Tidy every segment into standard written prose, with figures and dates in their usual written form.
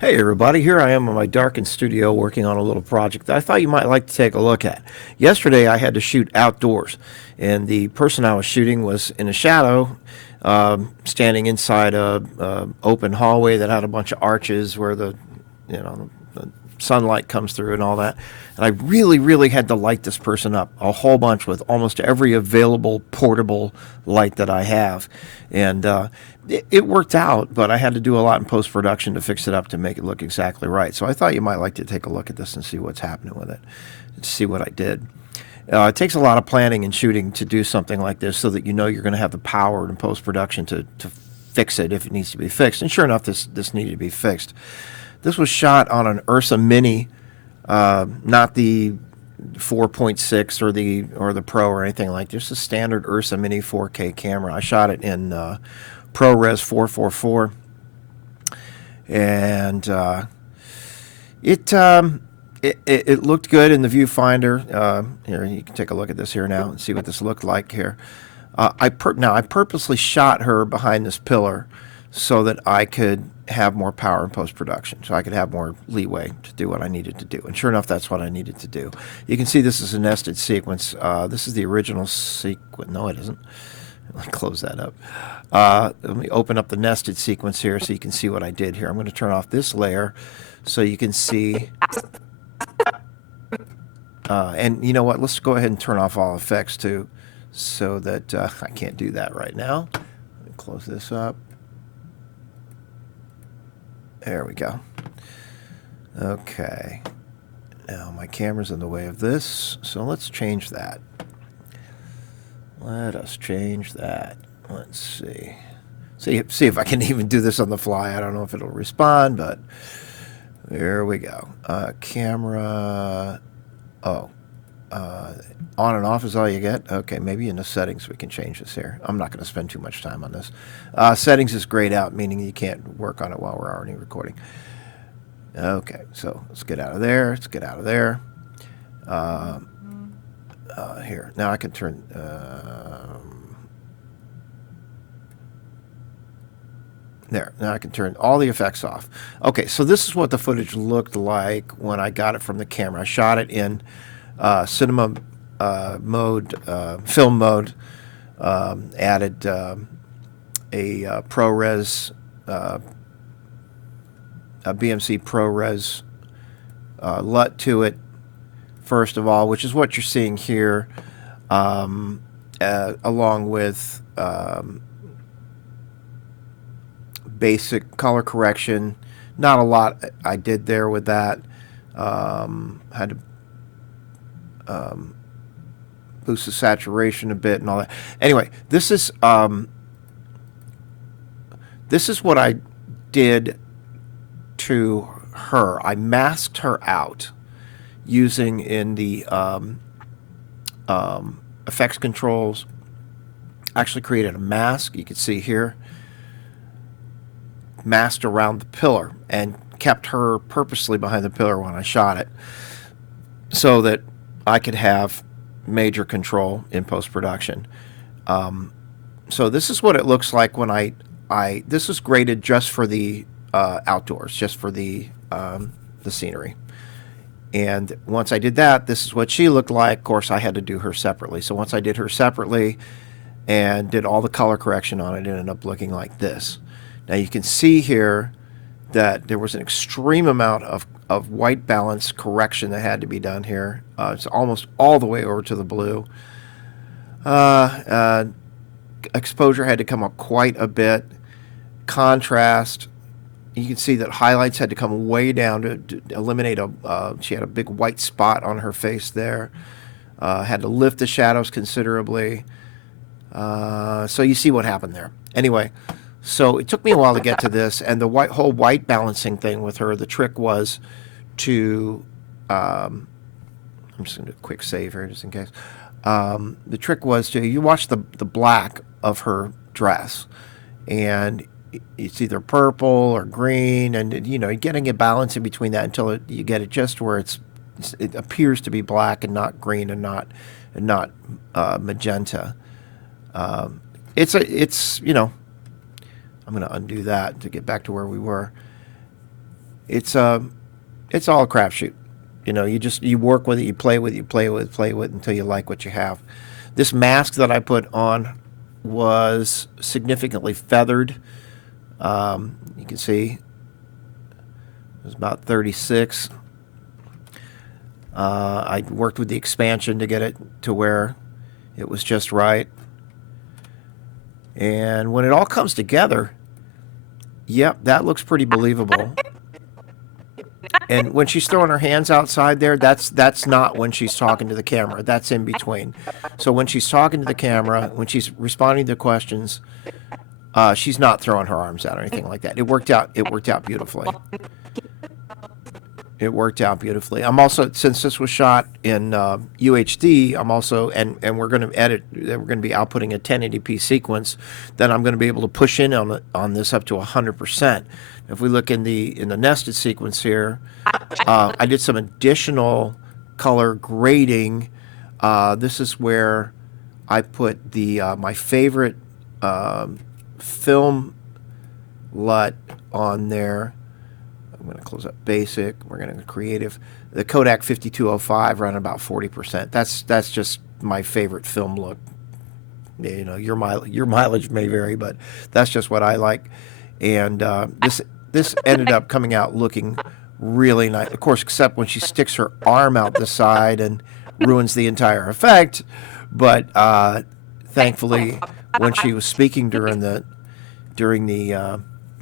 Hey everybody, here I am in my darkened studio working on a little project that I thought you might like to take a look at. Yesterday I had to shoot outdoors, and the person I was shooting was in a shadow, standing inside a open hallway that had a bunch of arches where the sunlight comes through and all that. And I really, really had to light this person up a whole bunch with almost every available portable light that I have. And it worked out, but I had to do a lot in post production to fix it up to make it look exactly right. So I thought you might like to take a look at this and see what's happening with it, and see what I did. It takes a lot of planning and shooting to do something like this so that you know you're going to have the power in post production to fix it if it needs to be fixed. And sure enough, this needed to be fixed. This was shot on an Ursa Mini, not the 4.6 or the Pro or anything like this. Just a standard Ursa Mini 4K camera. I shot it in ProRes 444, and it looked good in the viewfinder. Here, you can take a look at this here now and see what this looked like here. I purposely shot her behind this pillar so that I could have more power in post production, so I could have more leeway to do what I needed to do. And sure enough, that's what I needed to do. You can see this is a nested sequence. This is the original sequence. No, it isn't. Let me close that up. Let me open up the nested sequence here so you can see what I did here. I'm going to turn off this layer so you can see. And you know what? Let's go ahead and turn off all effects too, so that I can't do that right now. Let me close this up. There we go. Okay. Now my camera's in the way of this, so let's change that. Let us change that. Let's see. See if I can even do this on the fly. I don't know if it'll respond, but there we go. Camera. Oh. On and off is all you get? Okay, maybe in the settings we can change this here. I'm not going to spend too much time on this. Settings is grayed out, meaning you can't work on it while we're already recording. Okay, so let's get out of there. Let's get out of there. Here. Now I can turn... there. Now I can turn all the effects off. Okay, so this is what the footage looked like when I got it from the camera. I shot it in cinema mode, film mode, added a ProRes, a BMC ProRes LUT to it, first of all, which is what you're seeing here, along with basic color correction. Not a lot I did there with that. Had to boost the saturation a bit and all that. Anyway, this is what I did to her. I masked her out using in the effects controls. Actually created a mask. You can see here, masked around the pillar and kept her purposely behind the pillar when I shot it, so that I could have major control in post-production. So this is what it looks like when this is graded just for the outdoors, just for the scenery. And once I did that, this is what she looked like. Of course, I had to do her separately. So once I did her separately and did all the color correction on it, it ended up looking like this. Now you can see here that there was an extreme amount of white balance correction that had to be done here. It's almost all the way over to the blue. Exposure had to come up quite a bit. Contrast, you can see that highlights had to come way down to eliminate she had a big white spot on her face there. Had to lift the shadows considerably. So you see what happened there. Anyway, so it took me a while to get to this, and the whole white balancing thing with her, the trick was to, I'm just going to do a quick save here just in case. The trick was you watch the black of her dress, and it's either purple or green, and you're getting a balance in between that until you get it just where it appears to be black and not green and not magenta. I'm going to undo that to get back to where we were. it's it's all a crapshoot. You know, you work with it, you play with it, play with it until you like what you have. This mask that I put on was significantly feathered. You can see it was about 36. I worked with the expansion to get it to where it was just right. And when it all comes together, yep, that looks pretty believable. And when she's throwing her hands outside there, that's not when she's talking to the camera. That's in between. So when she's talking to the camera, when she's responding to questions, she's not throwing her arms out or anything like that. It worked out. It worked out beautifully. It worked out beautifully. I'm also, since this was shot in UHD, I'm also, and we're going to edit, we're going to be outputting a 1080p sequence, then I'm going to be able to push in on this up to 100%. If we look in the nested sequence here, I did some additional color grading. This is where I put the my favorite film LUT on there. I'm going to close up basic. We're going to go creative. The Kodak 5205 running about 40%. That's just my favorite film look. You know, your mileage may vary, but that's just what I like. And this ended up coming out looking really nice. Of course, except when she sticks her arm out the side and ruins the entire effect. But thankfully, when she was speaking during the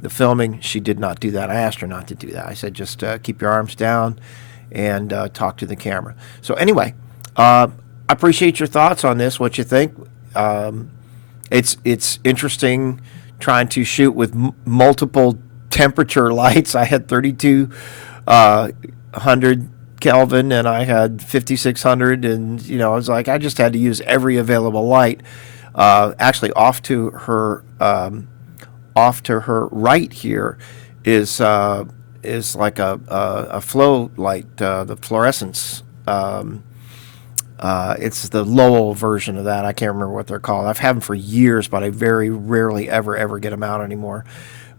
filming, she did not do that. I asked her not to do that. I said, just keep your arms down and talk to the camera. So anyway, I appreciate your thoughts on this, what you think. It's interesting trying to shoot with multiple temperature lights. I had 3200 Kelvin and I had 5600, and you know, I was like, I just had to use every available light. Actually, off to her right here is like a flow light, the fluorescence. It's the Lowell version of that. I can't remember what they're called. I've had them for years, but I very rarely ever get them out anymore.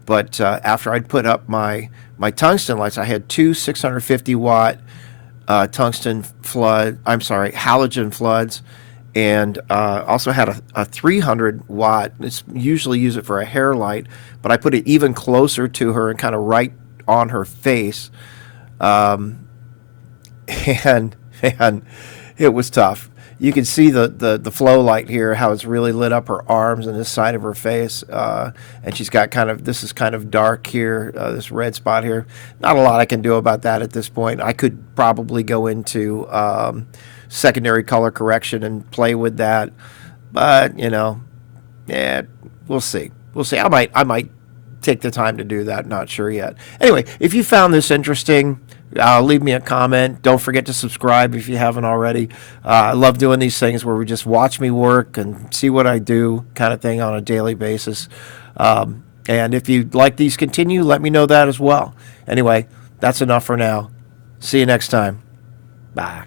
But after I'd put up my tungsten lights, I had two 650 watt halogen floods, and also had a 300 watt. It's usually use it for a hair light, but I put it even closer to her and kind of right on her face, and it was tough. You can see the flow light here, how it's really lit up her arms and this side of her face, and she's got this is kind of dark here, this red spot here. Not a lot I can do about that at this point. I could probably go into secondary color correction and play with that, but you know, yeah, we'll see. I might take the time to do that. Not sure yet. Anyway, if you found this interesting, leave me a comment. Don't forget to subscribe if you haven't already. I love doing these things where we just watch me work and see what I do, kind of thing, on a daily basis. And if you'd like these continue, let me know that as well. Anyway, that's enough for now. See you next time. Bye.